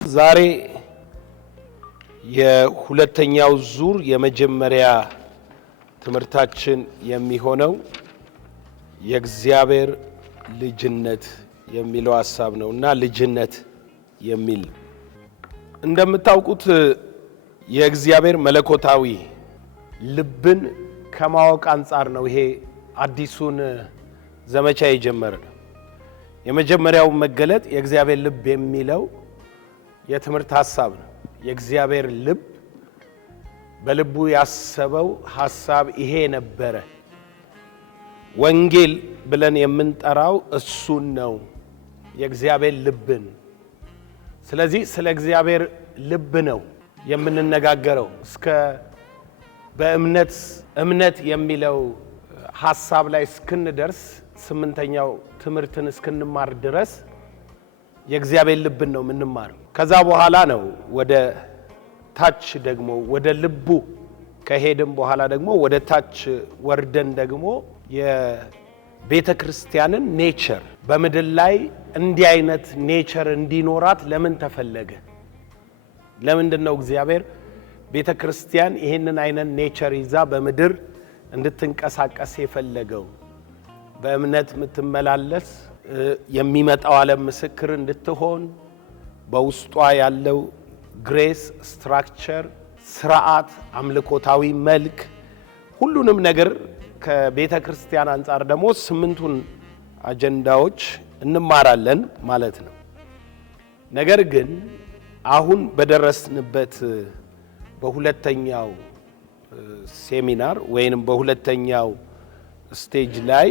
ዛሬ የሁለተኛው ዙር የመጀመሪያ ትምህርታችን የሚሆነው የእግዚአብሔር ልጅነት የሚለው ሐሳብ ነውና ልጅነት የሚል እንደምታውቁት የእግዚአብሔር መለኮታዊ ልብን ከማወቅ አንፃር ነው ይሄ አዲሱን ዘመቻ የጀመረው። የመጀመሪያው መገለጥ የእግዚአብሔር ልብ የሚለው የትምህርት ሐሳብ ነው። የእግዚአብሔር ልብ በልቡ ያሰበው ሐሳብ ይሄ ነበረ። ወንጌል ብለን የምንጠራው እሱን ነው፣ የእግዚአብሔር ልብን። ስለዚህ ስለ እግዚአብሔር ልብ ነው የምንነጋገረው እስከ በእምነት የሚለው ሐሳብ ላይ እስክንደርስ ስምንተኛው ትምህርትን እስክንማር ድረስ የእግዚአብሔር ልብን ነው የምንማረው። ከዛ በኋላ ነው ወደ ታች ደግሞ ወደ ልቡ ከሄድን በኋላ ደግሞ ወደ ታች ወርደን ደግሞ የቤተ ክርስቲያንን ኔቸር በምድር ላይ እንዲህ አይነት ኔቸር እንዲኖራት ለምን ተፈለገ? ለምንድን ነው እግዚአብሔር ቤተ ክርስቲያን ይሄንን አይነት ኔቸር ይዛ በምድር እንድትንቀሳቀስ የፈለገው? በእምነት የምትመላለስ የሚመጣው ዓለም ምስክር እንድትሆን በውስጧ ያለው ግሬስ ስትራክቸር፣ ስርዓት፣ አምልኮታዊ መልክ ሁሉንም ነገር ከቤተ ክርስቲያን አንፃር ደግሞ ስምንቱን አጀንዳዎች እንማራለን ማለት ነው። ነገር ግን አሁን በደረስንበት በሁለተኛው ሴሚናር ወይንም በሁለተኛው ስቴጅ ላይ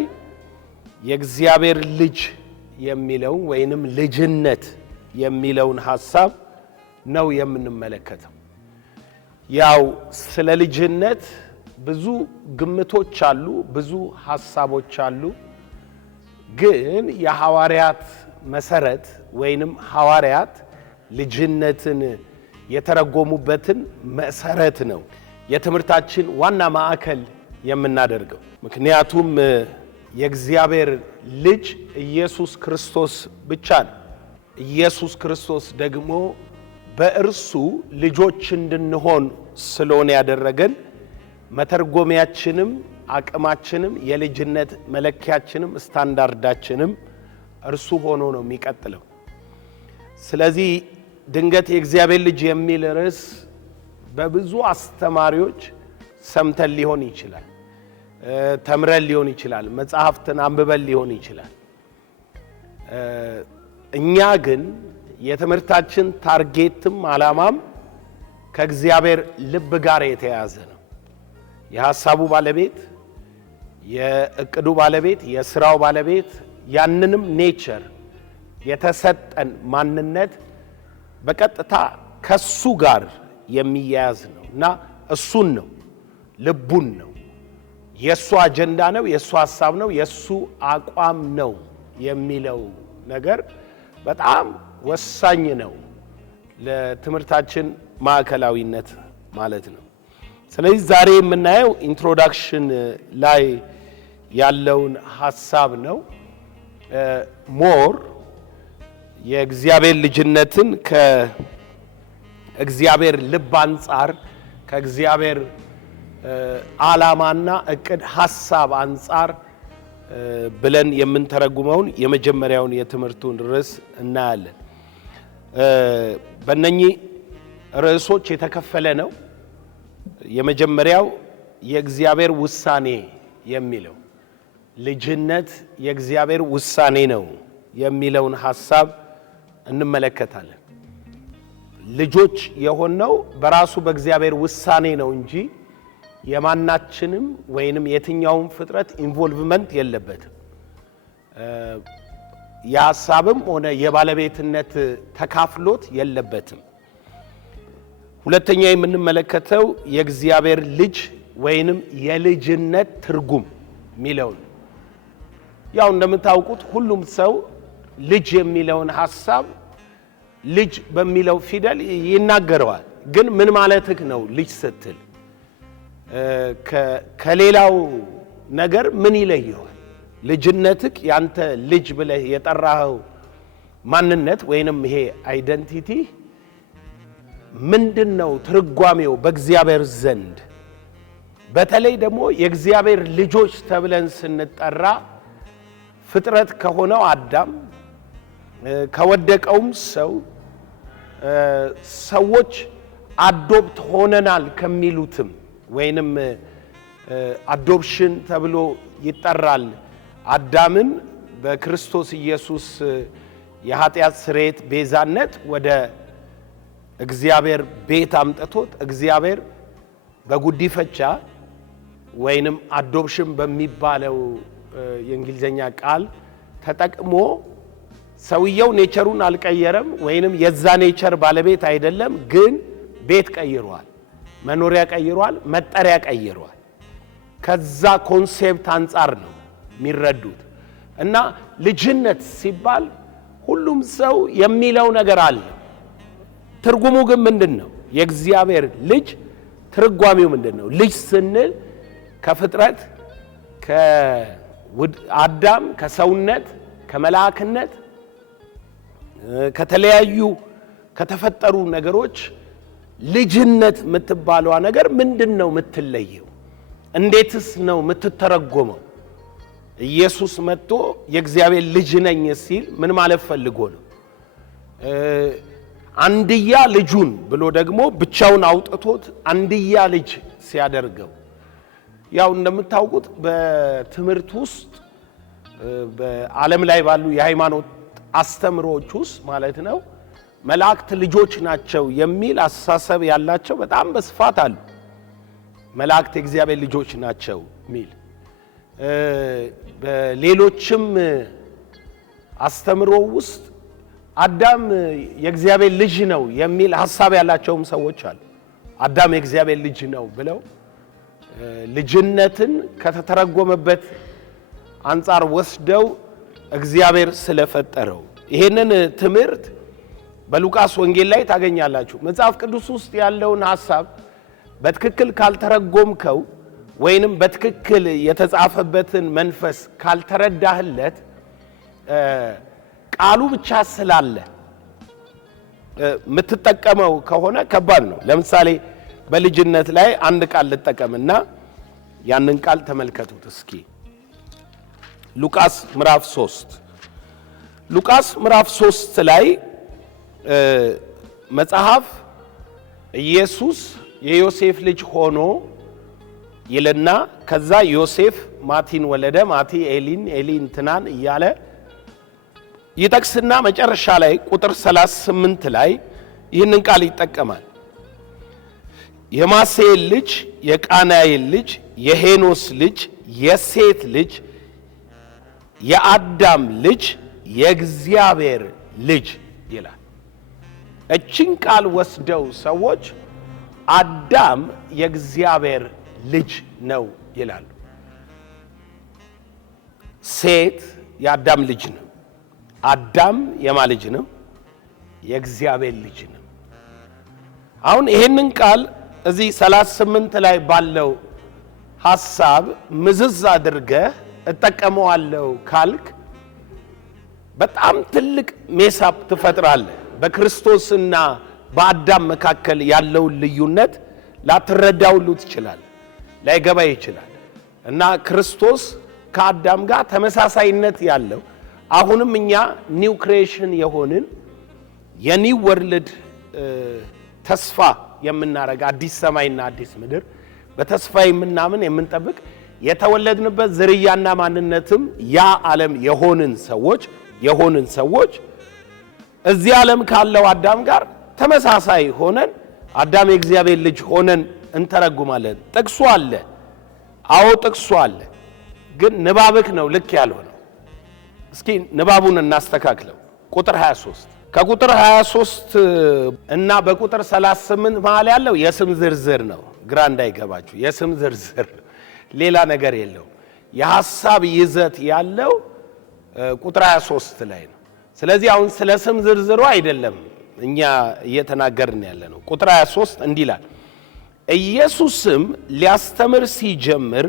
የእግዚአብሔር ልጅ የሚለው ወይንም ልጅነት የሚለውን ሐሳብ ነው የምንመለከተው። ያው ስለ ልጅነት ብዙ ግምቶች አሉ፣ ብዙ ሐሳቦች አሉ። ግን የሐዋርያት መሰረት ወይንም ሐዋርያት ልጅነትን የተረጎሙበትን መሰረት ነው የትምህርታችን ዋና ማዕከል የምናደርገው። ምክንያቱም የእግዚአብሔር ልጅ ኢየሱስ ክርስቶስ ብቻ ነው። ኢየሱስ ክርስቶስ ደግሞ በእርሱ ልጆች እንድንሆን ስለሆነ ያደረገን መተርጎሚያችንም አቅማችንም የልጅነት መለኪያችንም ስታንዳርዳችንም እርሱ ሆኖ ነው የሚቀጥለው። ስለዚህ ድንገት የእግዚአብሔር ልጅ የሚል ርዕስ በብዙ አስተማሪዎች ሰምተን ሊሆን ይችላል፣ ተምረን ሊሆን ይችላል፣ መጽሐፍትን አንብበን ሊሆን ይችላል። እኛ ግን የትምህርታችን ታርጌትም ዓላማም ከእግዚአብሔር ልብ ጋር የተያያዘ ነው። የሐሳቡ ባለቤት፣ የእቅዱ ባለቤት፣ የሥራው ባለቤት፣ ያንንም ኔቸር የተሰጠን ማንነት በቀጥታ ከሱ ጋር የሚያያዝ ነው እና እሱን ነው፣ ልቡን ነው፣ የሱ አጀንዳ ነው፣ የሱ ሐሳብ ነው፣ የሱ አቋም ነው የሚለው ነገር በጣም ወሳኝ ነው ለትምህርታችን ማዕከላዊነት ማለት ነው። ስለዚህ ዛሬ የምናየው ኢንትሮዳክሽን ላይ ያለውን ሐሳብ ነው። ሞር የእግዚአብሔር ልጅነትን ከእግዚአብሔር ልብ አንጻር ከእግዚአብሔር ዓላማና እቅድ ሐሳብ አንጻር ብለን የምንተረጉመውን የመጀመሪያውን የትምህርቱን ርዕስ እናያለን። በእነኚህ ርዕሶች የተከፈለ ነው። የመጀመሪያው የእግዚአብሔር ውሳኔ የሚለው ልጅነት የእግዚአብሔር ውሳኔ ነው የሚለውን ሐሳብ እንመለከታለን። ልጆች የሆነው በራሱ በእግዚአብሔር ውሳኔ ነው እንጂ የማናችንም ወይንም የትኛውም ፍጥረት ኢንቮልቭመንት የለበትም። የሐሳብም ሆነ የባለቤትነት ተካፍሎት የለበትም። ሁለተኛ የምንመለከተው የእግዚአብሔር ልጅ ወይንም የልጅነት ትርጉም ሚለውን። ያው እንደምታውቁት ሁሉም ሰው ልጅ የሚለውን ሐሳብ ልጅ በሚለው ፊደል ይናገረዋል። ግን ምን ማለትህ ነው ልጅ ስትል? ከሌላው ነገር ምን ይለየዋል? ልጅነትክ ያንተ ልጅ ብለህ የጠራኸው ማንነት ወይንም ይሄ አይደንቲቲ ምንድነው ትርጓሜው በእግዚአብሔር ዘንድ? በተለይ ደግሞ የእግዚአብሔር ልጆች ተብለን ስንጠራ ፍጥረት ከሆነው አዳም ከወደቀውም ሰዎች አዶፕት ሆነናል ከሚሉትም ወይንም አዶፕሽን ተብሎ ይጠራል። አዳምን በክርስቶስ ኢየሱስ የኃጢአት ስርየት ቤዛነት ወደ እግዚአብሔር ቤት አምጥቶት እግዚአብሔር በጉዲፈቻ ወይንም አዶፕሽን በሚባለው የእንግሊዘኛ ቃል ተጠቅሞ ሰውየው ኔቸሩን አልቀየረም ወይንም የዛ ኔቸር ባለቤት አይደለም፣ ግን ቤት ቀይሯል፣ መኖሪያ ቀይሯል፣ መጠሪያ ቀይሯል። ከዛ ኮንሴፕት አንፃር ነው የሚረዱት። እና ልጅነት ሲባል ሁሉም ሰው የሚለው ነገር አለ። ትርጉሙ ግን ምንድነው? የእግዚአብሔር ልጅ ትርጓሜው ምንድነው? ልጅ ስንል ከፍጥረት ከአዳም ከሰውነት ከመላእክነት ከተለያዩ ከተፈጠሩ ነገሮች ልጅነት የምትባለዋ ነገር ምንድነው የምትለየው? እንዴትስ ነው የምትተረጎመው? ኢየሱስ መጥቶ የእግዚአብሔር ልጅ ነኝ ሲል ምን ማለት ፈልጎ ነው? አንድያ ልጁን ብሎ ደግሞ ብቻውን አውጥቶት አንድያ ልጅ ሲያደርገው፣ ያው እንደምታውቁት በትምህርት ውስጥ በዓለም ላይ ባሉ የሃይማኖት አስተምሮች ውስጥ ማለት ነው መላእክት ልጆች ናቸው የሚል አስተሳሰብ ያላቸው በጣም በስፋት አሉ። መላእክት የእግዚአብሔር ልጆች ናቸው ሚል በሌሎችም አስተምሮ ውስጥ አዳም የእግዚአብሔር ልጅ ነው የሚል ሐሳብ ያላቸውም ሰዎች አሉ። አዳም የእግዚአብሔር ልጅ ነው ብለው ልጅነትን ከተተረጎመበት አንፃር ወስደው እግዚአብሔር ስለፈጠረው ይሄንን ትምህርት በሉቃስ ወንጌል ላይ ታገኛላችሁ። መጽሐፍ ቅዱስ ውስጥ ያለውን ሐሳብ በትክክል ካልተረጎምከው ወይንም በትክክል የተጻፈበትን መንፈስ ካልተረዳህለት ቃሉ ብቻ ስላለ የምትጠቀመው ከሆነ ከባድ ነው። ለምሳሌ በልጅነት ላይ አንድ ቃል ልጠቀምና ያንን ቃል ተመልከቱት እስኪ። ሉቃስ ምዕራፍ 3 ላይ መጽሐፍ ኢየሱስ የዮሴፍ ልጅ ሆኖ ይልና ከዛ ዮሴፍ ማቲን ወለደ፣ ማቲ ኤሊን፣ ኤሊ እንትናን እያለ ይጠቅስና መጨረሻ ላይ ቁጥር 38 ላይ ይህንን ቃል ይጠቀማል። የማሴል ልጅ፣ የቃናኤል ልጅ፣ የሄኖስ ልጅ፣ የሴት ልጅ፣ የአዳም ልጅ፣ የእግዚአብሔር ልጅ ይላል። እቺን ቃል ወስደው ሰዎች አዳም የእግዚአብሔር ልጅ ነው ይላሉ። ሴት የአዳም ልጅ ነው። አዳም የማ ልጅ ነው? የእግዚአብሔር ልጅ ነው። አሁን ይሄንን ቃል እዚህ 38 ላይ ባለው ሐሳብ ምዝዝ አድርገህ እጠቀመዋለሁ ካልክ በጣም ትልቅ ሜሳፕ ትፈጥራለህ። በክርስቶስና በአዳም መካከል ያለውን ልዩነት ላትረዳው ትችላለህ፣ ላይገባ ይችላል። እና ክርስቶስ ከአዳም ጋር ተመሳሳይነት ያለው አሁንም እኛ ኒው ክሬሽን የሆንን የኒው ወርልድ ተስፋ የምናረጋ አዲስ ሰማይና አዲስ ምድር በተስፋ የምናምን የምንጠብቅ የተወለድንበት ዝርያና ማንነትም ያ ዓለም የሆንን ሰዎች እዚህ ዓለም ካለው አዳም ጋር ተመሳሳይ ሆነን አዳም የእግዚአብሔር ልጅ ሆነን እንተረጉማለን። ጥቅሱ አለ፣ አዎ ጥቅሱ አለ፣ ግን ንባብክ ነው ልክ ያልሆነው። እስኪ ንባቡን እናስተካክለው። ቁጥር 23 ከቁጥር 23 እና በቁጥር 38 መሃል ያለው የስም ዝርዝር ነው። ግራ እንዳይገባችሁ የስም ዝርዝር ሌላ ነገር የለው። የሐሳብ ይዘት ያለው ቁጥር 23 ላይ ነው። ስለዚህ አሁን ስለ ስም ዝርዝሩ አይደለም እኛ እየተናገርን ያለነው። ቁጥር 23 እንዲህ ይላል፣ ኢየሱስም ሊያስተምር ሲጀምር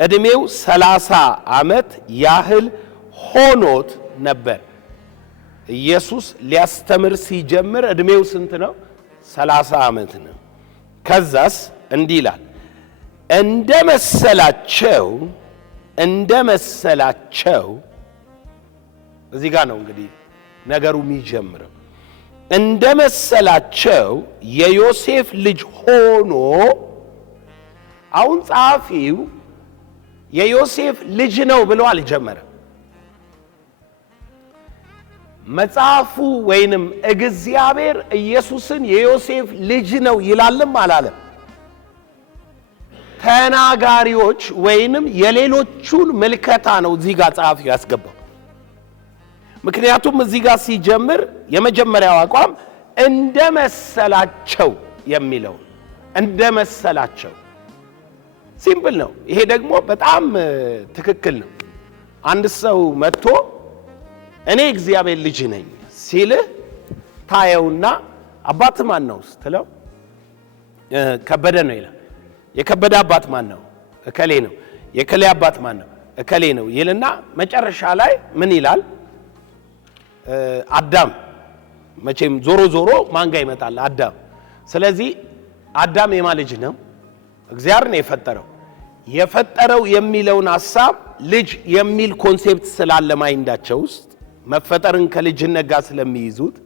ዕድሜው 30 ዓመት ያህል ሆኖት ነበር። ኢየሱስ ሊያስተምር ሲጀምር ዕድሜው ስንት ነው? 30 ዓመት ነው። ከዛስ እንዲህ ይላል፣ እንደመሰላቸው እዚህ ጋር ነው እንግዲህ ነገሩ የሚጀምረው። እንደመሰላቸው የዮሴፍ ልጅ ሆኖ፣ አሁን ጸሐፊው የዮሴፍ ልጅ ነው ብሎ አልጀመረም። መጽሐፉ ወይንም እግዚአብሔር ኢየሱስን የዮሴፍ ልጅ ነው ይላልም አላለም። ተናጋሪዎች ወይንም የሌሎቹን ምልከታ ነው እዚህ ጋር ጸሐፊው ያስገባው። ምክንያቱም እዚህ ጋር ሲጀምር የመጀመሪያው አቋም እንደመሰላቸው የሚለው እንደመሰላቸው ሲምፕል ነው። ይሄ ደግሞ በጣም ትክክል ነው። አንድ ሰው መጥቶ እኔ እግዚአብሔር ልጅ ነኝ ሲልህ ታየውና አባት ማን ነው ስትለው ከበደ ነው ይላል። የከበደ አባት ማን ነው? እከሌ ነው። የከሌ አባት ማን ነው? እከሌ ነው ይልና መጨረሻ ላይ ምን ይላል? አዳም። መቼም ዞሮ ዞሮ ማን ጋር ይመጣል? አዳም። ስለዚህ አዳም የማን ልጅ ነው? እግዚአብሔር ነው የፈጠረው። የፈጠረው የሚለውን ሐሳብ ልጅ የሚል ኮንሴፕት ስላለ ማይንዳቸው ውስጥ መፈጠርን ከልጅነት ጋር ስለሚይዙት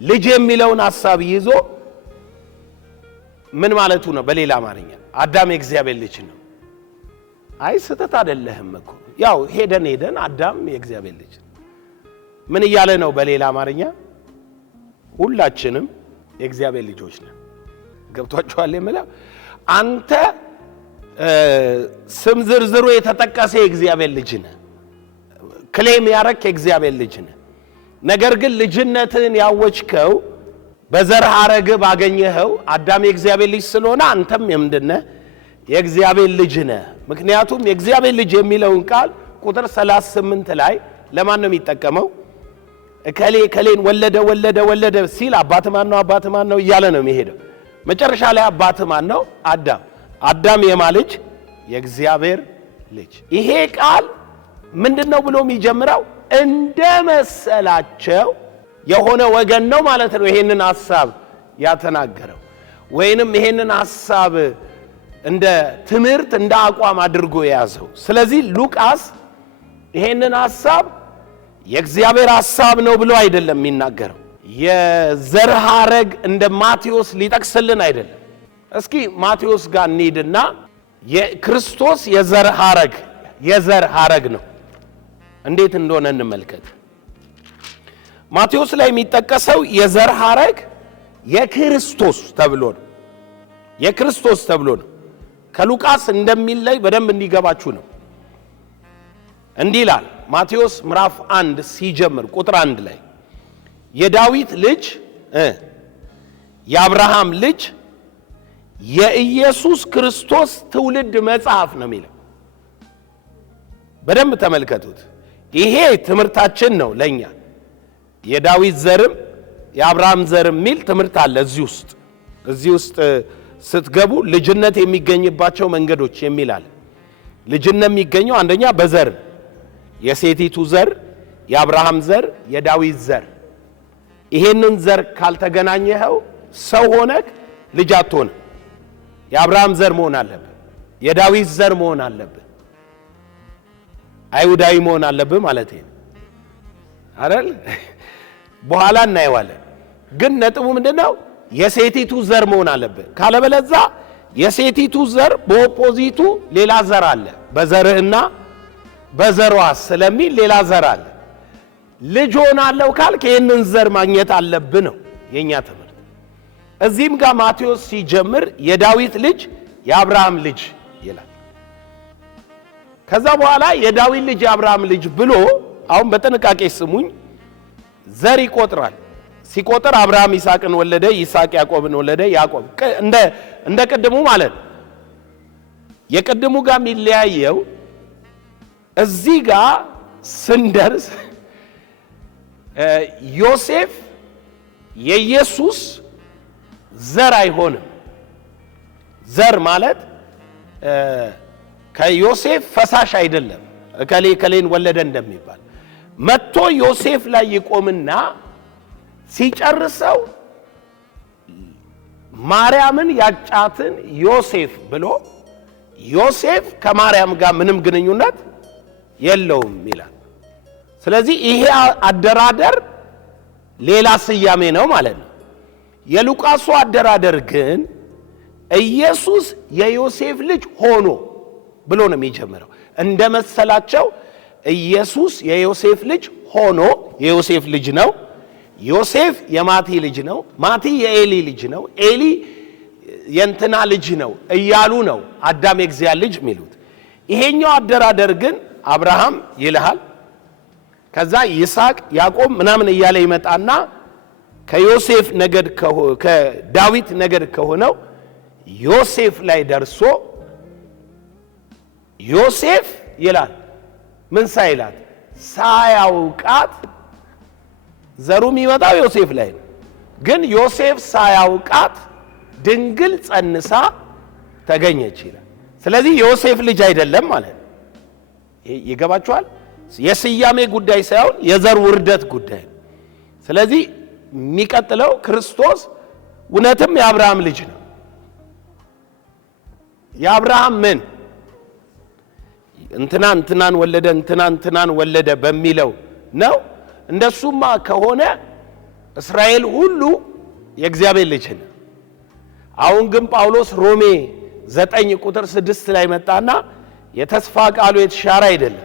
ልጅ የሚለውን ሐሳብ ይዞ ምን ማለቱ ነው? በሌላ አማርኛ አዳም የእግዚአብሔር ልጅ ነው። አይ ስተት አይደለህም እኮ ያው ሄደን አዳም የእግዚአብሔር ልጅ ምን እያለ ነው? በሌላ አማርኛ ሁላችንም የእግዚአብሔር ልጆች ነን። ገብቷችኋል የምለው? አንተ ስም ዝርዝሩ የተጠቀሰ የእግዚአብሔር ልጅ ነህ፣ ክሌም ያረክ የእግዚአብሔር ልጅ ነህ። ነገር ግን ልጅነትን ያወጅከው በዘር ሐረግ ባገኘኸው አዳም የእግዚአብሔር ልጅ ስለሆነ አንተም የምንድነህ? የእግዚአብሔር ልጅ ነህ። ምክንያቱም የእግዚአብሔር ልጅ የሚለውን ቃል ቁጥር 38 ላይ ለማን ነው የሚጠቀመው? እከሌ ከሌን ወለደ ሲል አባት ማን ነው እያለ ነው የሚሄደው። መጨረሻ ላይ አባት ማን ነው? አዳም የማን ልጅ? የእግዚአብሔር ልጅ። ይሄ ቃል ምንድነው ብሎ የሚጀምረው? እንደመሰላቸው የሆነ ወገን ነው ማለት ነው ይሄንን ሐሳብ ያተናገረው፣ ወይንም ይሄንን ሐሳብ እንደ ትምህርት እንደ አቋም አድርጎ የያዘው። ስለዚህ ሉቃስ ይሄንን ሐሳብ የእግዚአብሔር ሐሳብ ነው ብሎ አይደለም የሚናገረው። የዘር ሐረግ እንደ ማቴዎስ ሊጠቅስልን አይደለም። እስኪ ማቴዎስ ጋር እንሂድና የክርስቶስ የዘር ሐረግ ነው እንዴት እንደሆነ እንመልከት። ማቴዎስ ላይ የሚጠቀሰው የዘር ሐረግ የክርስቶስ ተብሎ ነው። ከሉቃስ እንደሚለይ በደንብ እንዲገባችሁ ነው። እንዲህ ይላል ማቴዎስ ምዕራፍ 1 ሲጀምር ቁጥር 1 ላይ የዳዊት ልጅ የአብርሃም ልጅ የኢየሱስ ክርስቶስ ትውልድ መጽሐፍ ነው የሚለው። በደንብ ተመልከቱት። ይሄ ትምህርታችን ነው ለኛ። የዳዊት ዘርም የአብርሃም ዘርም የሚል ትምህርት አለ እዚህ ውስጥ ስትገቡ ልጅነት የሚገኝባቸው መንገዶች የሚል አለ። ልጅነት የሚገኘው አንደኛ በዘር የሴቲቱ ዘር፣ የአብርሃም ዘር፣ የዳዊት ዘር። ይሄንን ዘር ካልተገናኘኸው ሰው ሆነክ ልጅ አትሆንም። የአብርሃም ዘር መሆን አለብህ፣ የዳዊት ዘር መሆን አለብህ፣ አይሁዳዊ መሆን አለብህ ማለት ነው አይደል? በኋላ እናየዋለን። ግን ነጥቡ ምንድነው? የሴቲቱ ዘር መሆን አለብህ። ካለበለዛ የሴቲቱ ዘር በኦፖዚቱ ሌላ ዘር አለ። በዘርህና በዘሯ ስለሚል ሌላ ዘር አለ። ልጅ ሆናለሁ ካልክ ይህንን ዘር ማግኘት አለብህ ነው የኛ ትምህርት። እዚህም ጋር ማቴዎስ ሲጀምር የዳዊት ልጅ የአብርሃም ልጅ ይላል። ከዛ በኋላ የዳዊት ልጅ የአብርሃም ልጅ ብሎ አሁን በጥንቃቄ ስሙኝ፣ ዘር ይቆጥራል። ሲቆጥር አብርሃም ይስሐቅን ወለደ፣ ይስሐቅ ያዕቆብን ወለደ፣ ያዕቆብ እንደ ቅድሙ ማለት ነው። የቅድሙ ጋር የሚለያየው እዚህ ጋር ስንደርስ ዮሴፍ የኢየሱስ ዘር አይሆንም። ዘር ማለት ከዮሴፍ ፈሳሽ አይደለም እከሌ ከሌን ወለደ እንደሚባል መጥቶ ዮሴፍ ላይ ይቆምና ሲጨርሰው ማርያምን ያጫትን ዮሴፍ ብሎ ዮሴፍ ከማርያም ጋር ምንም ግንኙነት የለውም ይላል። ስለዚህ ይሄ አደራደር ሌላ ስያሜ ነው ማለት ነው። የሉቃሱ አደራደር ግን ኢየሱስ የዮሴፍ ልጅ ሆኖ ብሎ ነው የሚጀምረው። እንደመሰላቸው ኢየሱስ የዮሴፍ ልጅ ሆኖ የዮሴፍ ልጅ ነው። ዮሴፍ የማቲ ልጅ ነው። ማቲ የኤሊ ልጅ ነው። ኤሊ የእንትና ልጅ ነው እያሉ ነው አዳም የእግዚአብሔር ልጅ የሚሉት። ይሄኛው አደራደር ግን አብርሃም ይልሃል፣ ከዛ ይስሐቅ ያዕቆብ ምናምን እያለ ይመጣና ከዮሴፍ ነገድ ከዳዊት ነገድ ከሆነው ዮሴፍ ላይ ደርሶ ዮሴፍ ይላል ምን ሳይላት ሳያውቃት ዘሩ የሚመጣው ዮሴፍ ላይ ነው። ግን ዮሴፍ ሳያውቃት ድንግል ጸንሳ ተገኘች ይላል። ስለዚህ ዮሴፍ ልጅ አይደለም ማለት ነው። ይገባችኋል? የስያሜ ጉዳይ ሳይሆን የዘር ውርደት ጉዳይ ነው። ስለዚህ የሚቀጥለው ክርስቶስ እውነትም የአብርሃም ልጅ ነው። የአብርሃም ምን እንትናን ወለደ እንትናን ወለደ በሚለው ነው። እንደሱማ ከሆነ እስራኤል ሁሉ የእግዚአብሔር ልጅ ነው። አሁን ግን ጳውሎስ ሮሜ 9:6 ላይ መጣና የተስፋ ቃሉ የተሻረ አይደለም፣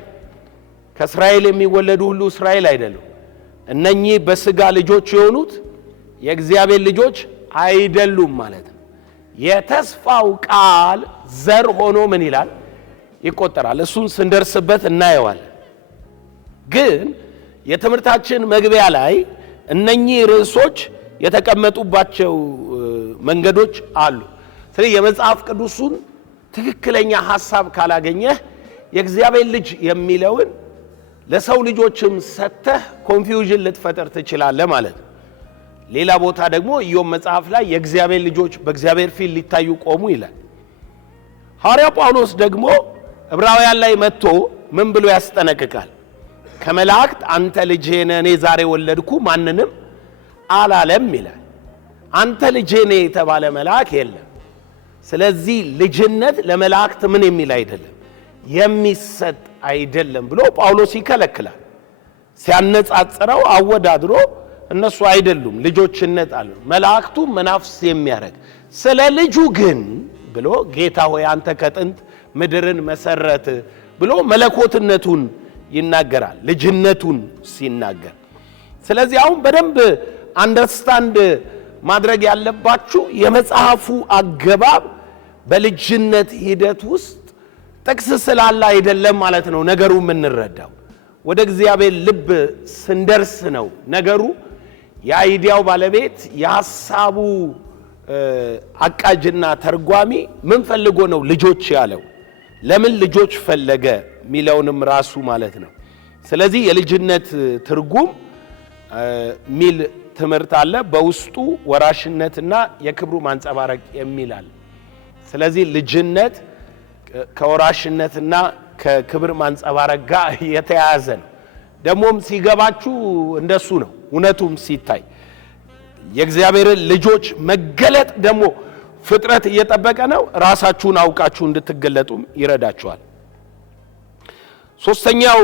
ከእስራኤል የሚወለዱ ሁሉ እስራኤል አይደሉም፣ እነኚህ በስጋ ልጆች የሆኑት የእግዚአብሔር ልጆች አይደሉም ማለት ነው። የተስፋው ቃል ዘር ሆኖ ምን ይላል ይቆጠራል። እሱን ስንደርስበት እናየዋለን። ግን የትምህርታችን መግቢያ ላይ እነኚህ ርዕሶች የተቀመጡባቸው መንገዶች አሉ። ስለዚህ የመጽሐፍ ቅዱሱን ትክክለኛ ሐሳብ ካላገኘህ የእግዚአብሔር ልጅ የሚለውን ለሰው ልጆችም ሰተህ ኮንፊውዥን ልትፈጠር ትችላለህ ማለት ነው። ሌላ ቦታ ደግሞ ኢዮብ መጽሐፍ ላይ የእግዚአብሔር ልጆች በእግዚአብሔር ፊት ሊታዩ ቆሙ ይላል። ሐዋርያው ጳውሎስ ደግሞ ዕብራውያን ላይ መጥቶ ምን ብሎ ያስጠነቅቃል? ከመላእክት አንተ ልጄ ነህ እኔ ዛሬ ወለድኩ ማንንም አላለም ይላል። አንተ ልጄ ነህ የተባለ መልአክ የለም። ስለዚህ ልጅነት ለመላእክት ምን የሚል አይደለም የሚሰጥ አይደለም ብሎ ጳውሎስ ይከለክላል። ሲያነጻጽረው አወዳድሮ እነሱ አይደሉም ልጆችነት አሉ፣ መላእክቱ መናፍስ የሚያረግ ስለ ልጁ ግን ብሎ ጌታ ሆይ አንተ ከጥንት ምድርን መሰረት ብሎ መለኮትነቱን ይናገራል፣ ልጅነቱን ሲናገር። ስለዚህ አሁን በደንብ አንደርስታንድ ማድረግ ያለባችሁ የመጽሐፉ አገባብ በልጅነት ሂደት ውስጥ ጥቅስ ስላለ አይደለም ማለት ነው። ነገሩ የምንረዳው ወደ እግዚአብሔር ልብ ስንደርስ ነው። ነገሩ የአይዲያው ባለቤት የሐሳቡ አቃጅና ተርጓሚ ምን ፈልጎ ነው ልጆች ያለው፣ ለምን ልጆች ፈለገ ሚለውንም ራሱ ማለት ነው። ስለዚህ የልጅነት ትርጉም ሚል ትምህርት አለ። በውስጡ ወራሽነትና የክብሩ ማንጸባረቅ የሚላል። ስለዚህ ልጅነት ከወራሽነትና ከክብር ማንጸባረቅ ጋር የተያያዘ ነው። ደግሞም ሲገባችሁ እንደሱ ነው። እውነቱም ሲታይ የእግዚአብሔርን ልጆች መገለጥ ደግሞ ፍጥረት እየጠበቀ ነው። ራሳችሁን አውቃችሁ እንድትገለጡም ይረዳችኋል። ሶስተኛው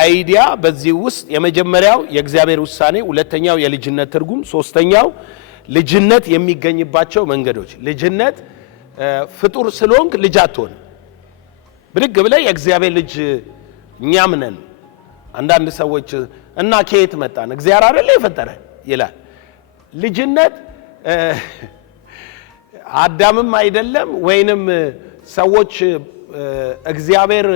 አይዲያ በዚህ ውስጥ የመጀመሪያው የእግዚአብሔር ውሳኔ፣ ሁለተኛው የልጅነት ትርጉም፣ ሶስተኛው ልጅነት የሚገኝባቸው መንገዶች። ልጅነት ፍጡር ስለሆንክ ልጅ አትሆን። ብድግ ብለህ የእግዚአብሔር ልጅ እኛም ነን። አንዳንድ ሰዎች እና ከየት መጣን እግዚአብሔር አይደለ የፈጠረ ይላል። ልጅነት አዳምም አይደለም ወይንም ሰዎች እግዚአብሔር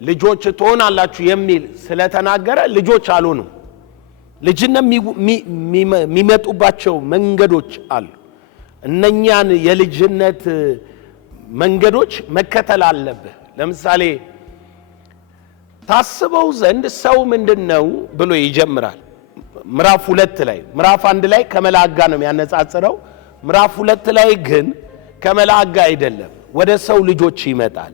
ልጆች ትሆናላችሁ የሚል ስለተናገረ ልጆች አልሆኑም። ልጅነት የሚመጡባቸው መንገዶች አሉ። እነኛን የልጅነት መንገዶች መከተል አለብህ። ለምሳሌ ታስበው ዘንድ ሰው ምንድነው ብሎ ይጀምራል ምዕራፍ 2 ላይ። ምዕራፍ 1 ላይ ከመላእክት ጋር ነው የሚያነጻጽረው። ምዕራፍ 2 ላይ ግን ከመላእክት ጋር አይደለም፣ ወደ ሰው ልጆች ይመጣል።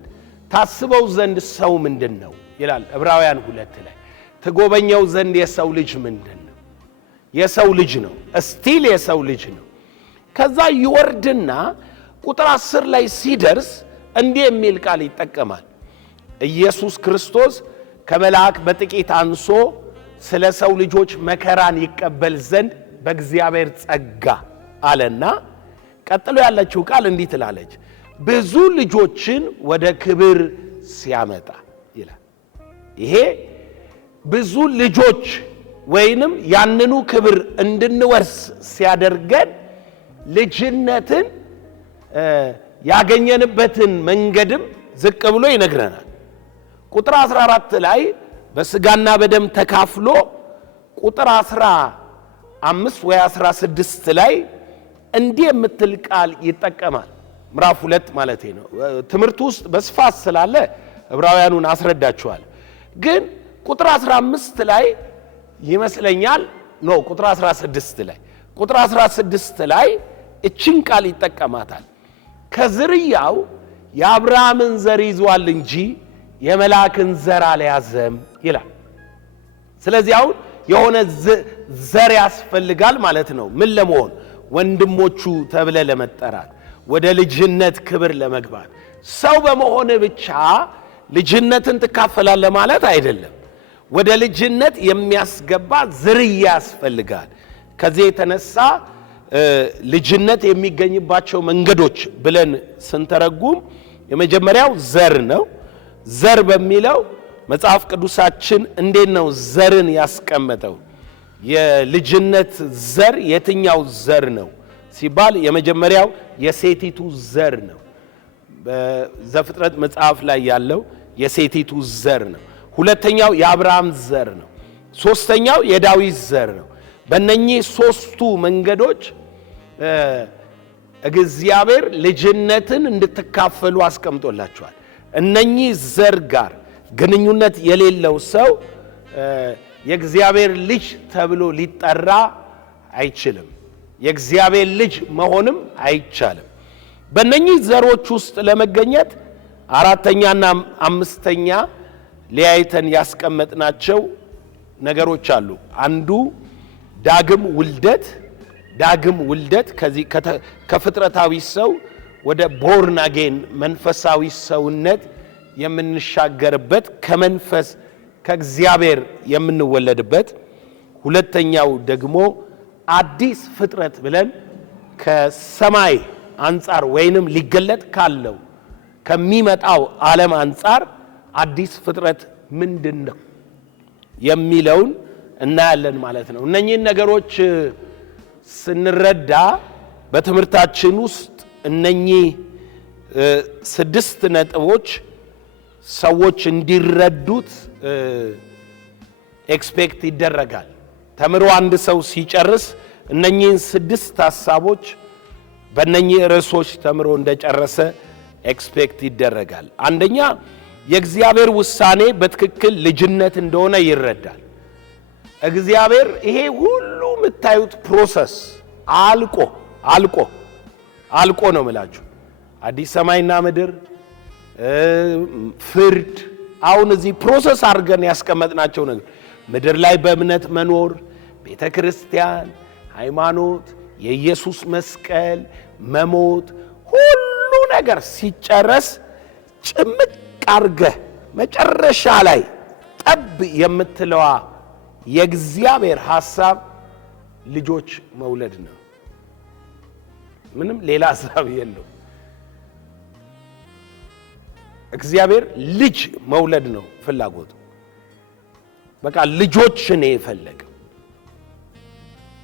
ታስበው ዘንድ ሰው ምንድነው ይላል ዕብራውያን 2 ላይ ተጎበኘው ዘንድ የሰው ልጅ ምንድነው የሰው ልጅ ነው እስቲል የሰው ልጅ ነው ከዛ ይወርድና ቁጥር 10 ላይ ሲደርስ እንዲህ የሚል ቃል ይጠቀማል ኢየሱስ ክርስቶስ ከመላእክ በጥቂት አንሶ ስለ ሰው ልጆች መከራን ይቀበል ዘንድ በእግዚአብሔር ጸጋ አለና ቀጥሎ ያለችው ቃል እንዲህ ትላለች ብዙ ልጆችን ወደ ክብር ሲያመጣ ይላል ይሄ ብዙ ልጆች ወይንም ያንኑ ክብር እንድንወርስ ሲያደርገን ልጅነትን ያገኘንበትን መንገድም ዝቅ ብሎ ይነግረናል ቁጥር 14 ላይ በስጋና በደም ተካፍሎ ቁጥር 15 ወይ 16 ላይ እንዲህ የምትል ቃል ይጠቀማል ምዕራፍ 2 ማለት ነው ትምህርቱ ውስጥ በስፋት ስላለ ዕብራውያኑን አስረዳቸዋል ግን ቁጥር 15 ላይ ይመስለኛል ቁጥር 16 ላይ እቺን ቃል ይጠቀማታል ከዝርያው የአብርሃምን ዘር ይዟል እንጂ የመላእክን ዘር አልያዘም ይላል ስለዚህ አሁን የሆነ ዘር ያስፈልጋል ማለት ነው ምን ለመሆን ወንድሞቹ ተብለ ለመጠራት ወደ ልጅነት ክብር ለመግባት ሰው በመሆን ብቻ ልጅነትን ተካፈላለ ማለት አይደለም ወደ ልጅነት የሚያስገባ ዝርያ ያስፈልጋል ከዚህ የተነሳ ልጅነት የሚገኝባቸው መንገዶች ብለን ስንተረጉም የመጀመሪያው ዘር ነው ዘር በሚለው መጽሐፍ ቅዱሳችን እንዴት ነው ዘርን ያስቀመጠው የልጅነት ዘር የትኛው ዘር ነው ሲባል የመጀመሪያው የሴቲቱ ዘር ነው በዘፍጥረት መጽሐፍ ላይ ያለው የሴቲቱ ዘር ነው ሁለተኛው የአብርሃም ዘር ነው ሶስተኛው የዳዊት ዘር ነው በእነኚህ ሶስቱ መንገዶች እግዚአብሔር ልጅነትን እንድትካፈሉ አስቀምጦላችኋል እነኚህ ዘር ጋር ግንኙነት የሌለው ሰው የእግዚአብሔር ልጅ ተብሎ ሊጠራ አይችልም የእግዚአብሔር ልጅ መሆንም አይቻልም በእነኚህ ዘሮች ውስጥ ለመገኘት አራተኛና አምስተኛ ሊያይተን ያስቀመጥናቸው ነገሮች አሉ አንዱ ዳግም ውልደት ከዚህ ከፍጥረታዊ ሰው ወደ ቦርን አጌን መንፈሳዊ ሰውነት የምንሻገርበት ከመንፈስ ከእግዚአብሔር የምንወለድበት ሁለተኛው ደግሞ አዲስ ፍጥረት ብለን ከሰማይ አንፃር ወይንም ሊገለጥ ካለው ከሚመጣው ዓለም አንፃር አዲስ ፍጥረት ምንድነው የሚለውን እናያለን ማለት ነው እነኚህን ነገሮች ስንረዳ በትምህርታችን ውስጥ እነኚህ 6 ነጥቦች ሰዎች እንዲረዱት ኤክስፔክት ይደረጋል ተምሮ አንድ ሰው ሲጨርስ እነኚህን 6 ሐሳቦች በእነኚህ ርዕሶች ተምሮ እንደጨረሰ ኤክስፔክት ይደረጋል አንደኛ የእግዚአብሔር ውሳኔ በትክክል ልጅነት እንደሆነ ይረዳል እግዚአብሔር ይሄ ሁሉ የምታዩት ፕሮሰስ አልቆ ነው ማለት አዲስ ሰማይና ምድር ፍርድ አሁን እዚህ ፕሮሰስ አድርገን ያስቀመጥናቸው ነገር ምድር ላይ በእምነት መኖር ቤተክርስቲያን ሃይማኖት የኢየሱስ መስቀል መሞት ሁሉ ነገር ሲጨረስ ጭምቅ አርገህ መጨረሻ ላይ ጠብ የምትለዋ የእግዚአብሔር ሐሳብ ልጆች መውለድ ነው ምንም ሌላ ሐሳብ የለው እግዚአብሔር ልጅ መውለድ ነው ፍላጎቱ በቃ ልጆች ነው የፈለገው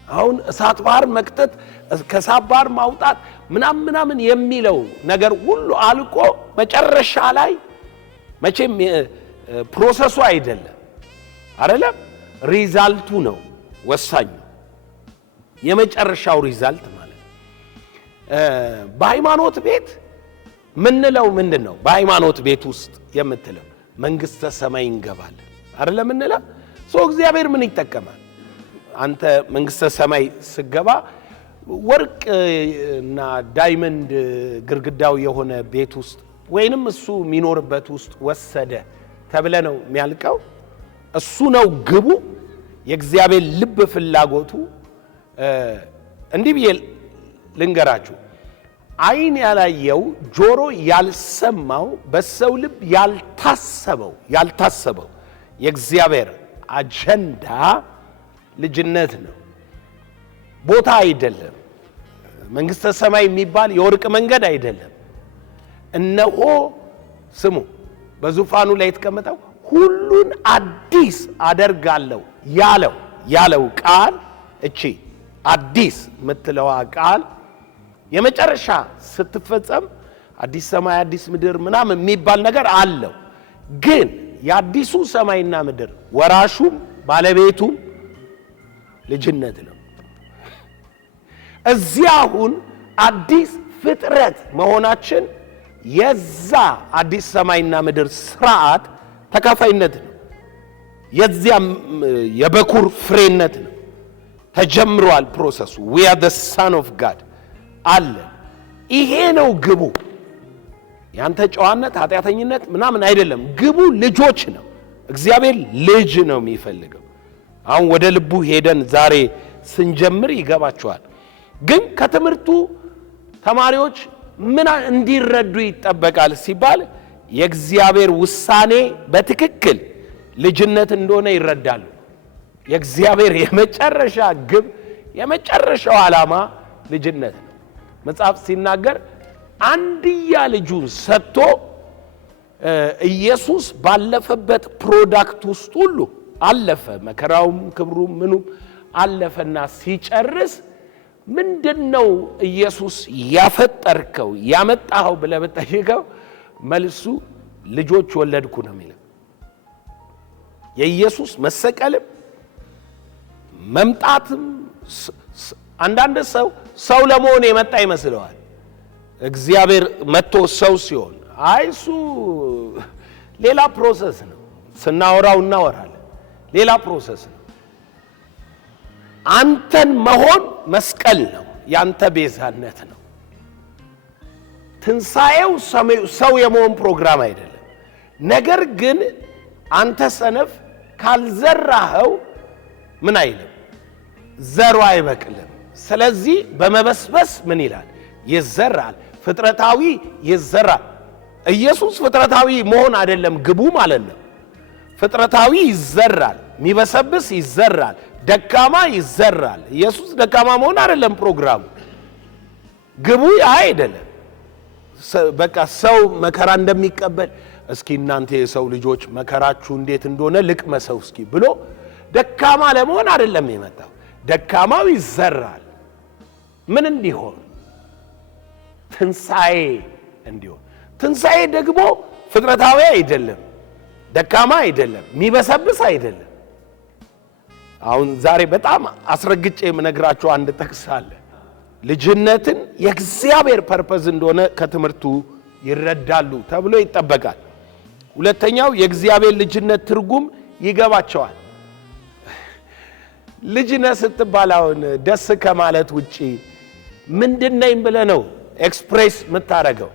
አሁን እሳት ባህር መክተት ከእሳት ባህር ማውጣት ምናምን የሚለው ነገር ሁሉ አልቆ መጨረሻ ላይ መቼም ፕሮሰሱ አይደለም አይደለም ሪዛልቱ ነው ወሳኙ የመጨረሻው ሪዛልት ማለት በሃይማኖት ቤት ምንለው ምንድነው በሃይማኖት ቤት ውስጥ የምትለው መንግስተ ሰማይ እንገባለን አይደለም ምንለው እግዚአብሔር ምን ይተከማል አንተ መንግስተ ሰማይ ስገባ ወርቅ እና ዳይመንድ ግርግዳው የሆነ ቤት ውስጥ ወይንም እሱ የሚኖርበት ውስጥ ወሰደ ተብለ ነው የሚያልቀው። እሱ ነው ግቡ። የእግዚአብሔር ልብ ፍላጎቱ እንዲህ ብዬ ልንገራችሁ፣ ዓይን ያላየው ጆሮ ያልሰማው በሰው ልብ ያልታሰበው የእግዚአብሔር አጀንዳ ልጅነት ነው። ቦታ አይደለም። መንግስተ ሰማይ የሚባል የወርቅ መንገድ አይደለም። እነሆ ስሙ በዙፋኑ ላይ የተቀመጠው ሁሉን አዲስ አደርጋለሁ ያለው ቃል እቺ አዲስ የምትለዋ ቃል የመጨረሻ ስትፈጸም አዲስ ሰማይ አዲስ ምድር ምናምን የሚባል ነገር አለው። ግን የአዲሱ ሰማይና ምድር ወራሹም ባለቤቱም ልጅነት ነው። እዚያ አሁን አዲስ ፍጥረት መሆናችን የዛ አዲስ ሰማይና ምድር ስርዓት ተካፋይነት ነው። የዚያ የበኩር ፍሬነት ነው። ተጀምሯል ፕሮሰሱ። we are the son of God አለ። ይሄ ነው ግቡ። ያንተ ጨዋነት ኃጢአተኝነት ምናምን አይደለም። ግቡ ልጆች ነው። እግዚአብሔር ልጅ ነው የሚፈልገው። አሁን ወደ ልቡ ሄደን ዛሬ ስንጀምር ይገባቸዋል። ግን ከትምህርቱ ተማሪዎች ምን እንዲረዱ ይጠበቃል ሲባል የእግዚአብሔር ውሳኔ በትክክል ልጅነት እንደሆነ ይረዳሉ። የእግዚአብሔር የመጨረሻ ግብ የመጨረሻው ዓላማ ልጅነት ነው። መጽሐፍ ሲናገር አንድያ ልጁን ሰጥቶ ኢየሱስ ባለፈበት ፕሮዳክት ውስጥ ሁሉ አለፈ። መከራውም ክብሩም ምኑም አለፈና ሲጨርስ ምንድነው ኢየሱስ ያፈጠርከው ያመጣው ብለህ ብትጠይቀው መልሱ ልጆች ወለድኩ ነው የሚለው። የኢየሱስ መሰቀልም መምጣትም አንዳንድ ሰው ለመሆን የመጣ ይመስለዋል። እግዚአብሔር መጥቶ ሰው ሲሆን አይሱ ሌላ ፕሮሰስ ነው። ስናወራው እናወራለን። ሌላ ፕሮሰስ ነው። አንተን መሆን መስቀል ነው። ያንተ ቤዛነት ነው። ትንሣኤው ሰው የመሆን ፕሮግራም አይደለም። ነገር ግን አንተ ሰነፍ ካልዘራኸው ምን አይልም? ዘሩ አይበቅልም። ስለዚህ በመበስበስ ምን ይላል? ይዘራል። ፍጥረታዊ ይዘራል። ኢየሱስ ፍጥረታዊ መሆን አይደለም ግቡ ማለት ነው። ፍጥረታዊ ይዘራል፣ የሚበሰብስ ይዘራል፣ ደካማ ይዘራል። ኢየሱስ ደካማ መሆን አይደለም ፕሮግራሙ። ግቡ ያ አይደለም። በቃ ሰው መከራ እንደሚቀበል እስኪ እናንተ የሰው ልጆች መከራችሁ እንዴት እንደሆነ ልቅመሰው እስኪ ብሎ ደካማ ለመሆን አይደለም የመጣው። ደካማው ይዘራል። ምን እንዲሆን? ትንሣኤ እንዲሆን። ትንሣኤ ደግሞ ፍጥረታዊ አይደለም፣ ደካማ አይደለም፣ የሚበሰብስ አይደለም። አሁን ዛሬ በጣም አስረግጬ የምነግራችሁ አንድ ጥቅስ አለ። ልጅነትን የእግዚአብሔር ፐርፐዝ እንደሆነ ከትምህርቱ ይረዳሉ ተብሎ ይጠበቃል። ሁለተኛው የእግዚአብሔር ልጅነት ትርጉም ይገባቸዋል። ልጅነት ስትባል አሁን ደስ ከማለት ውጪ ምንድነኝ ብለህ ነው ኤክስፕሬስ የምታረገው?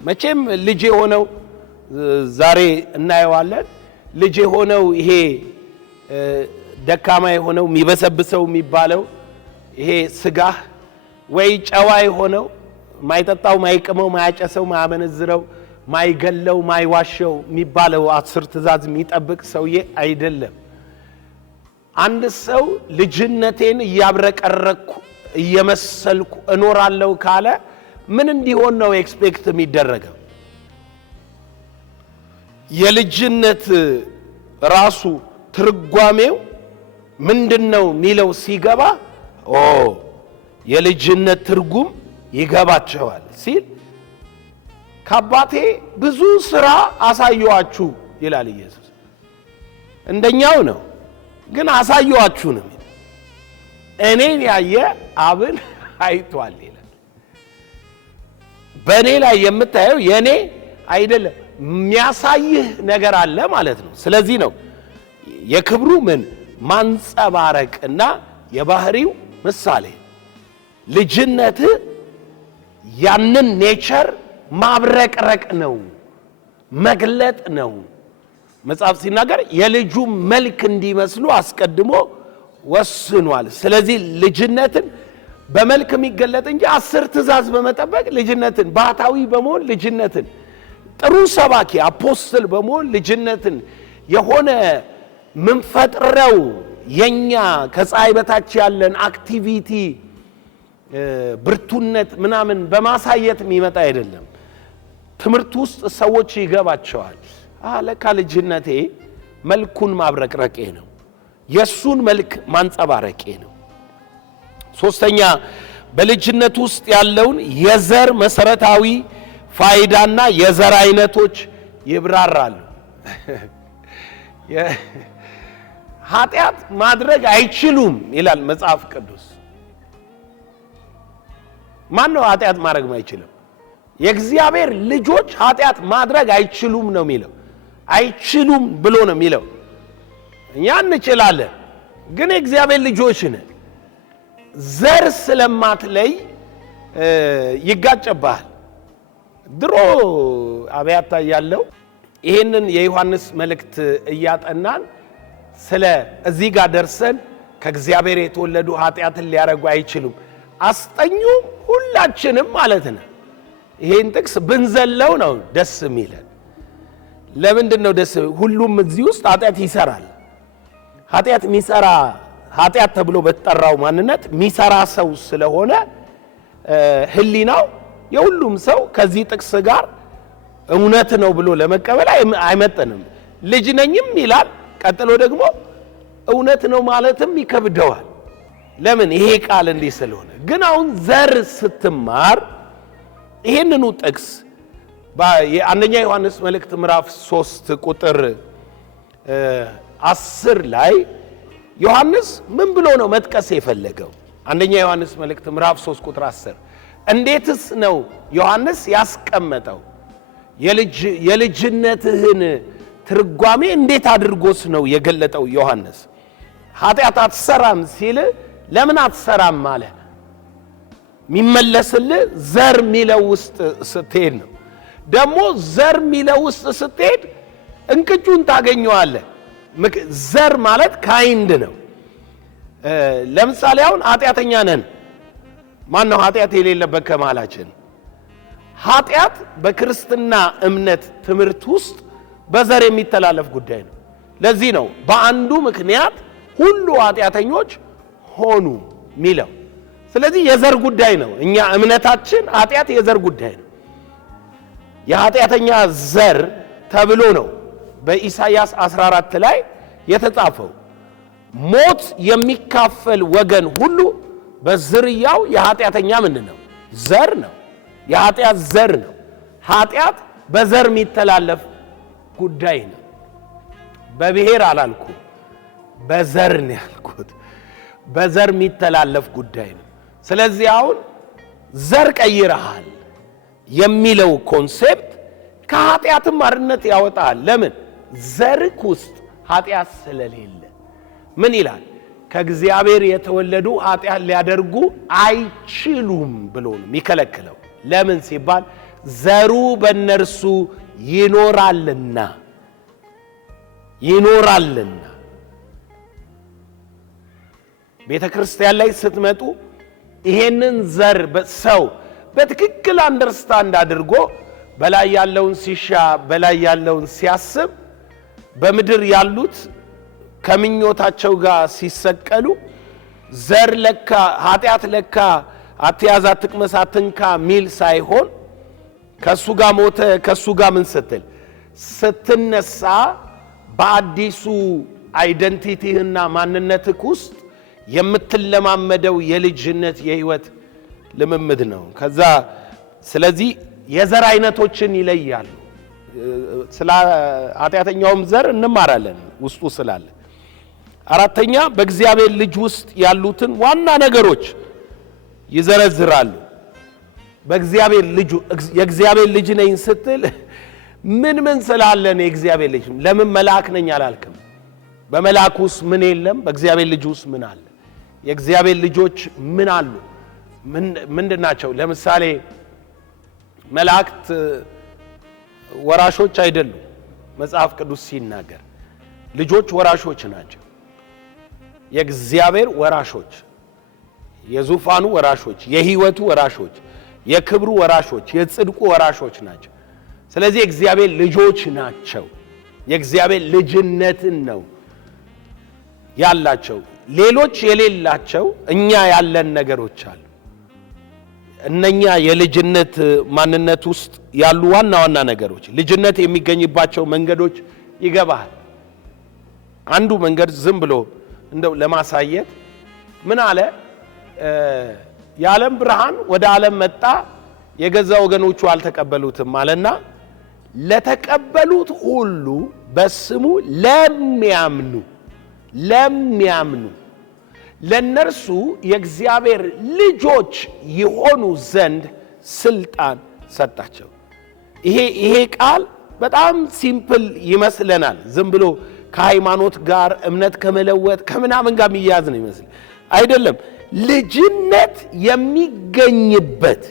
መቼም ልጅ የሆነው ዛሬ እናየዋለን። ልጅ የሆነው ይሄ ደካማ የሆነው የሚበሰብሰው የሚባለው ይሄ ስጋህ ወይ ጨዋ የሆነው ማይጠጣው ማይቅመው ማያጨሰው ማያመነዝረው ማይገለው ማይዋሸው የሚባለው 10 ትእዛዝ የሚጠብቅ ሰውዬ አይደለም። አንድ ሰው ልጅነቴን እያብረቀረኩ እየመሰልኩ እኖራለሁ ካለ ምን እንዲሆን ነው ኤክስፔክት የሚደረገው? የልጅነት ራሱ ትርጓሜው ምንድነው ሚለው ሲገባ የልጅነት ትርጉም ይገባቸዋል ሲል ከአባቴ ብዙ ስራ አሳየዋችሁ ይላል ኢየሱስ። እንደኛው ነው ግን አሳየዋችሁ ነው። እኔን ያየ አብን አይቷል ይላል። በእኔ ላይ የምታየው የኔ አይደለም፣ የሚያሳይህ ነገር አለ ማለት ነው። ስለዚህ ነው የክብሩ ምን ማንጸባረቅና የባህሪው ምሳሌ ልጅነት ያንን ኔቸር ማብረቅረቅ ነው፣ መግለጥ ነው። መጽሐፍ ሲናገር የልጁ መልክ እንዲመስሉ አስቀድሞ ወስኗል። ስለዚህ ልጅነትን በመልክ የሚገለጥ እንጂ 10 ትእዛዝ በመጠበቅ ልጅነትን፣ ባህታዊ በመሆን ልጅነትን፣ ጥሩ ሰባኪ አፖስትል በመሆን ልጅነትን የሆነ ምንፈጥረው የኛ ከፀሐይ በታች ያለን አክቲቪቲ ብርቱነት ምናምን በማሳየት የሚመጣ አይደለም። ትምህርት ውስጥ ሰዎች ይገባቸዋል። ለካ ልጅነቴ መልኩን ማብረቅረቄ ነው፣ የሱን መልክ ማንጸባረቄ ነው። ሶስተኛ በልጅነት ውስጥ ያለውን የዘር መሰረታዊ ፋይዳና የዘር አይነቶች ይብራራሉ። ኃጢአት ማድረግ አይችሉም ይላል መጽሐፍ ቅዱስ። ማን ነው ኃጢአት ማድረግ አይችልም? የእግዚአብሔር ልጆች ኃጢአት ማድረግ አይችሉም ነው የሚለው። አይችሉም ብሎ ነው የሚለው። እኛ እንችላለን፣ ግን የእግዚአብሔር ልጆች ነን። ዘር ስለማትለይ ይጋጨባል። ድሮ አብያታ ያለው ይሄንን የዮሐንስ መልእክት እያጠናን ስለ እዚህ ጋር ደርሰን ከእግዚአብሔር የተወለዱ ኃጢአትን ሊያረጉ አይችሉም አስጠኙ ሁላችንም ማለት ነው። ይሄን ጥቅስ ብንዘለው ነው ደስ የሚለን። ለምንድን ነው ደስ? ሁሉም እዚህ ውስጥ ኃጢአት ይሰራል። ኃጢአት የሚሰራ ኃጢአት ተብሎ በተጠራው ማንነት የሚሰራ ሰው ስለሆነ ህሊናው የሁሉም ሰው ከዚህ ጥቅስ ጋር እውነት ነው ብሎ ለመቀበል አይመጥንም። ልጅ ነኝም ይላል፣ ቀጥሎ ደግሞ እውነት ነው ማለትም ይከብደዋል። ለምን? ይሄ ቃል እንዲህ ስለሆነ። ግን አሁን ዘር ስትማር ይሄንኑ ጥቅስ በአንደኛ ዮሐንስ መልእክት ምዕራፍ 3 ቁጥር 10 ላይ ዮሐንስ ምን ብሎ ነው መጥቀስ የፈለገው? አንደኛ ዮሐንስ መልእክት ምዕራፍ 3 ቁጥር 10 እንዴትስ ነው ዮሐንስ ያስቀመጠው? የልጅነትህን ትርጓሜ እንዴት አድርጎስ ነው የገለጠው ዮሐንስ? ኃጢአት አትሰራም ሲል ለምን አትሰራም ማለት የሚመለስልህ ዘር ሚለው ውስጥ ስትሄድ ነው። ደግሞ ዘር ሚለው ውስጥ ስትሄድ እንቅጩን ታገኘዋለህ። ዘር ማለት ካይንድ ነው። ለምሳሌ አሁን ኃጢአተኛ ነን። ማን ነው ኃጢአት የሌለበት ከመሃላችን? ኃጢአት በክርስትና እምነት ትምህርት ውስጥ በዘር የሚተላለፍ ጉዳይ ነው። ለዚህ ነው በአንዱ ምክንያት ሁሉ ኃጢአተኞች ሆኑ ሚለው። ስለዚህ የዘር ጉዳይ ነው። እኛ እምነታችን ኃጢአት የዘር ጉዳይ ነው። የኃጢአተኛ ዘር ተብሎ ነው በኢሳይያስ 14 ላይ የተጻፈው። ሞት የሚካፈል ወገን ሁሉ በዝርያው የኃጢአተኛ ምንድን ነው? ዘር ነው። የኃጢአት ዘር ነው። ኃጢአት በዘር የሚተላለፍ ጉዳይ ነው። በብሔር አላልኩ፣ በዘር ነው ያልኩት። በዘር የሚተላለፍ ጉዳይ ነው። ስለዚህ አሁን ዘር ቀይረሃል የሚለው ኮንሴፕት ከኃጢአትም አርነት ያወጣል። ለምን? ዘርክ ውስጥ ኃጢአት ስለሌለ። ምን ይላል? ከእግዚአብሔር የተወለዱ ኃጢአት ሊያደርጉ አይችሉም ብሎ ነው የሚከለክለው። ለምን ሲባል ዘሩ በእነርሱ ይኖራልና። ቤተ ክርስቲያን ላይ ስትመጡ ይሄንን ዘር ሰው በትክክል አንደርስታንድ አድርጎ በላይ ያለውን ሲሻ በላይ ያለውን ሲያስብ በምድር ያሉት ከምኞታቸው ጋር ሲሰቀሉ ዘር ለካ ኃጢአት ለካ አትያዝ፣ አትቅመስ፣ አትንካ ሚል ሳይሆን ከሱ ጋር ሞተ ከሱ ጋር ምን ስትነሳ በአዲሱ አይደንቲቲህና ማንነትህ ውስጥ የምትለማመደው የልጅነት የህይወት ልምምድ ነው። ከዛ ስለዚህ የዘር አይነቶችን ይለያሉ። ስለ ኃጢአተኛውም ዘር እንማራለን ውስጡ ስላለ። አራተኛ በእግዚአብሔር ልጅ ውስጥ ያሉትን ዋና ነገሮች ይዘረዝራሉ። በእግዚአብሔር ልጅ የእግዚአብሔር ልጅ ነኝ ስትል ምን ስላለ ነው የእግዚአብሔር ልጅ? ለምን መልአክ ነኝ አላልክም? በመልአክ ውስጥ ምን የለም? በእግዚአብሔር ልጅ ውስጥ ምን አለ? የእግዚአብሔር ልጆች ምን አሉ? ምንድናቸው? ለምሳሌ መላእክት ወራሾች አይደሉም። መጽሐፍ ቅዱስ ሲናገር ልጆች ወራሾች ናቸው። የእግዚአብሔር ወራሾች፣ የዙፋኑ ወራሾች፣ የሕይወቱ ወራሾች፣ የክብሩ ወራሾች፣ የጽድቁ ወራሾች ናቸው። ስለዚህ የእግዚአብሔር ልጆች ናቸው። የእግዚአብሔር ልጅነትን ነው ያላቸው። ሌሎች የሌላቸው እኛ ያለን ነገሮች አሉ። እነኛ የልጅነት ማንነት ውስጥ ያሉ ዋና ዋና ነገሮች ልጅነት የሚገኝባቸው መንገዶች ይገባል። አንዱ መንገድ ዝም ብሎ እንደው ለማሳየት ምን አለ? የዓለም ብርሃን ወደ ዓለም መጣ፣ የገዛ ወገኖቹ አልተቀበሉትም አለና ለተቀበሉት ሁሉ በስሙ ለሚያምኑ ለነርሱ የእግዚአብሔር ልጆች የሆኑ ዘንድ ስልጣን ሰጣቸው። ይሄ ቃል በጣም ሲምፕል ይመስለናል። ዝም ብሎ ከሃይማኖት ጋር እምነት ከመለወጥ ከምናምን ጋር የሚያዝ ነው ይመስል አይደለም። ልጅነት የሚገኝበት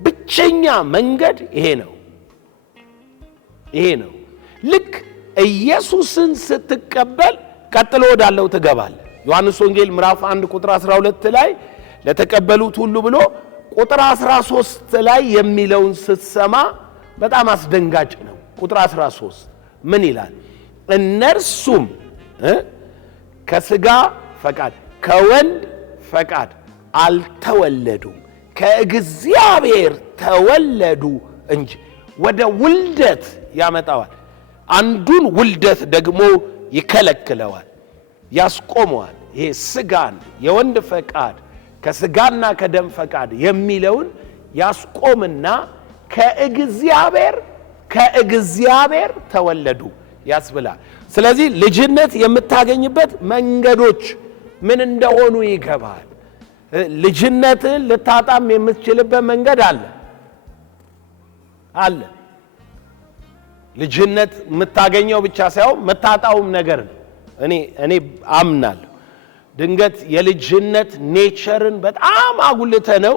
ብቸኛ መንገድ ይሄ ነው። ልክ ኢየሱስን ስትቀበል ቀጥሎ ወዳለው ትገባለህ። ዮሐንስ ወንጌል ምዕራፍ 1 ቁጥር 12 ላይ ለተቀበሉት ሁሉ ብሎ ቁጥር 13 ላይ የሚለውን ስትሰማ በጣም አስደንጋጭ ነው። ቁጥር 13 ምን ይላል? እነርሱም ከሥጋ ፈቃድ ከወንድ ፈቃድ አልተወለዱም፣ ከእግዚአብሔር ተወለዱ እንጂ። ወደ ውልደት ያመጣዋል። አንዱን ውልደት ደግሞ ይከለክለዋል፣ ያስቆመዋል። ይሄ ሥጋን የወንድ ፈቃድ ከሥጋና ከደም ፈቃድ የሚለውን ያስቆምና ከእግዚአብሔር ተወለዱ ያስብላል። ስለዚህ ልጅነት የምታገኝበት መንገዶች ምን እንደሆኑ ይገባል። ልጅነትን ልታጣም የምትችልበት መንገድ አለ። ልጅነት የምታገኘው ብቻ ሳይሆን መታጣውም ነገር ነው። እኔ አምናለሁ። ድንገት የልጅነት ኔቸርን በጣም አጉልተ ነው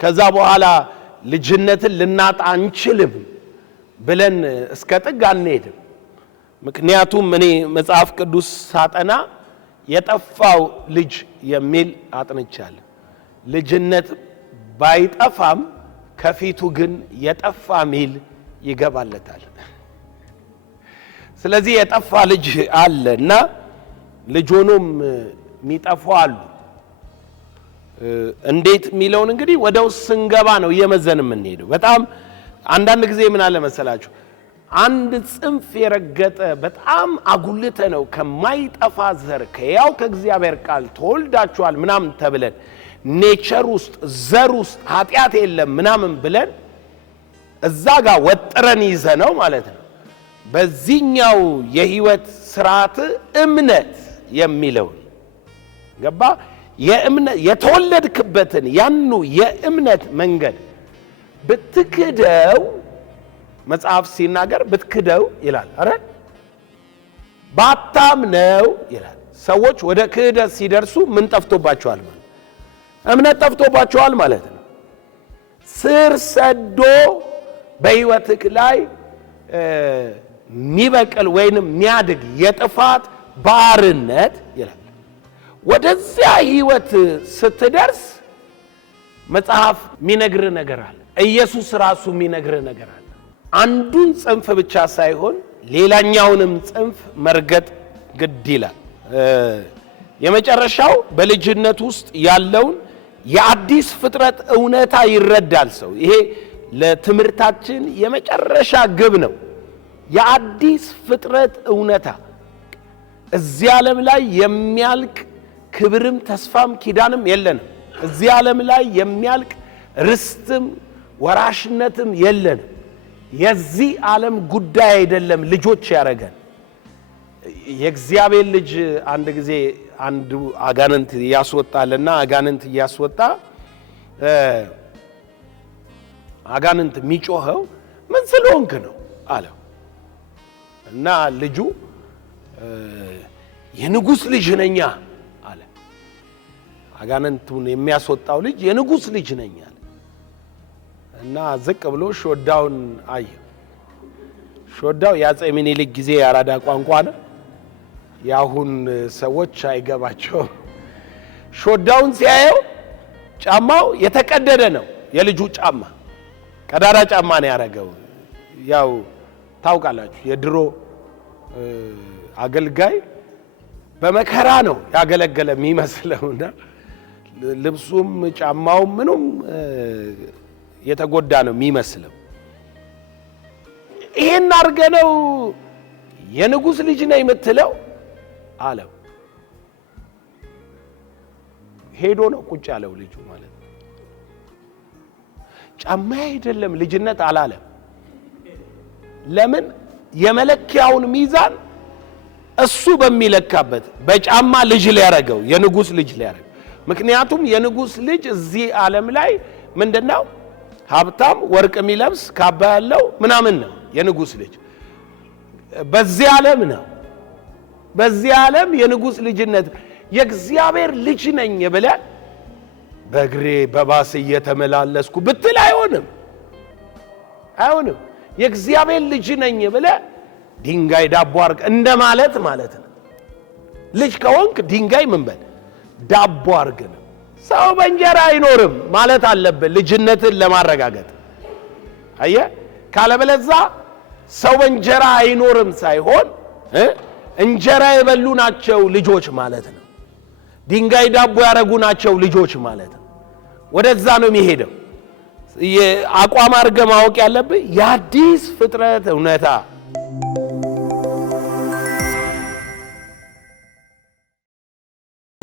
ከዛ በኋላ ልጅነትን ልናጣ አንችልም ብለን እስከ ጥግ አንሄድም። ምክንያቱም እኔ መጽሐፍ ቅዱስ ሳጠና የጠፋው ልጅ የሚል አጥንቻለሁ። ልጅነት ባይጠፋም ከፊቱ ግን የጠፋ ሚል ይገባለታል። ስለዚህ የጠፋ ልጅ አለ እና ልጅ ሆኖም የሚጠፉ አሉ። እንዴት የሚለውን እንግዲህ ወደ ውስጥ ስንገባ ነው እየመዘን የምንሄደው። በጣም አንዳንድ ጊዜ ምን አለ መሰላችሁ፣ አንድ ጽንፍ የረገጠ በጣም አጉልተ ነው ከማይጠፋ ዘር ከያው ከእግዚአብሔር ቃል ተወልዳችኋል ምናምን ተብለን ኔቸር ውስጥ ዘር ውስጥ ኃጢአት የለም ምናምን ብለን እዛ ጋር ወጥረን ይዘነው ማለት ነው። በዚህኛው የህይወት ስርዓት እምነት የሚለው ገባ የተወለድክበትን ያኑ የእምነት መንገድ ብትክደው መጽሐፍ ሲናገር ብትክደው ይላል አይደል? ባታምነው ይላል። ሰዎች ወደ ክህደት ሲደርሱ ምን ጠፍቶባቸዋል ማለት እምነት ጠፍቶባቸዋል ማለት ነው። ስር ሰዶ በህይወትክ ላይ የሚበቅል ወይንም የሚያድግ የጥፋት ባርነት ይላል። ወደዚያ ህይወት ስትደርስ መጽሐፍ የሚነግር ነገር አለ። ኢየሱስ ራሱ የሚነግር ነገር አለ። አንዱን ጽንፍ ብቻ ሳይሆን ሌላኛውንም ጽንፍ መርገጥ ግድ ይላል። የመጨረሻው በልጅነት ውስጥ ያለውን የአዲስ ፍጥረት እውነታ ይረዳል ሰው። ይሄ ለትምህርታችን የመጨረሻ ግብ ነው። የአዲስ ፍጥረት እውነታ እዚህ ዓለም ላይ የሚያልቅ ክብርም ተስፋም ኪዳንም የለንም። እዚህ ዓለም ላይ የሚያልቅ ርስትም ወራሽነትም የለንም። የዚህ ዓለም ጉዳይ አይደለም ልጆች ያረጋል። የእግዚአብሔር ልጅ አንድ ጊዜ አንዱ አጋንንት ያስወጣልና አጋንንት ያስወጣ አጋንንት የሚጮኸው ምን ስለሆንክ ነው አለው እና ልጁ የንጉሥ ልጅ ነኛ አለ። አጋንንቱን የሚያስወጣው ልጅ የንጉስ ልጅ ነኝ አለ እና ዝቅ ብሎ ሾዳውን አየ። ሾዳው የአፄ ምኒልክ ጊዜ ያራዳ ቋንቋ ነው። ያሁን ሰዎች አይገባቸው። ሾዳውን ሲያየው ጫማው የተቀደደ ነው። የልጁ ጫማ ቀዳዳ ጫማ ነው ያረገው። ያው ታውቃላችሁ የድሮ አገልጋይ በመከራ ነው ያገለገለ የሚመስለውና ልብሱም ጫማውም ምንም የተጎዳ ነው የሚመስለው። ይሄን አርገነው የንጉስ ልጅ ነኝ የምትለው አለው። ሄዶ ነው ቁጭ ያለው ልጁ ማለት ነው። ጫማ አይደለም ልጅነት አላለም። ለምን? የመለኪያውን ሚዛን እሱ በሚለካበት በጫማ ልጅ ሊያረገው የንጉስ ልጅ ሊያረገው። ምክንያቱም የንጉስ ልጅ እዚህ ዓለም ላይ ምንድነው? ሀብታም ወርቅ የሚለብስ ካባ ያለው ምናምን ነው የንጉስ ልጅ። በዚህ ዓለም ነው። በዚህ ዓለም የንጉስ ልጅነት የእግዚአብሔር ልጅ ነኝ ብለህ በእግሬ በባስ እየተመላለስኩ ብትል አይሆንም። የእግዚአብሔር ልጅ ነኝ ብለህ ድንጋይ ዳቦ አርግ እንደማለት ማለት ነው። ልጅ ከሆንክ ድንጋይ ምን በል ዳቦ አርግ ነው። ሰው በእንጀራ አይኖርም ማለት አለበት ልጅነትን ለማረጋገጥ። አየህ፣ ካለበለዛ ሰው በእንጀራ አይኖርም ሳይሆን እንጀራ የበሉ ናቸው ልጆች ማለት ነው። ድንጋይ ዳቦ ያረጉ ናቸው ልጆች ማለት ነው። ወደዛ ነው የሚሄደው። አቋም አርገ ማወቅ ያለብህ የአዲስ ፍጥረት እውነታ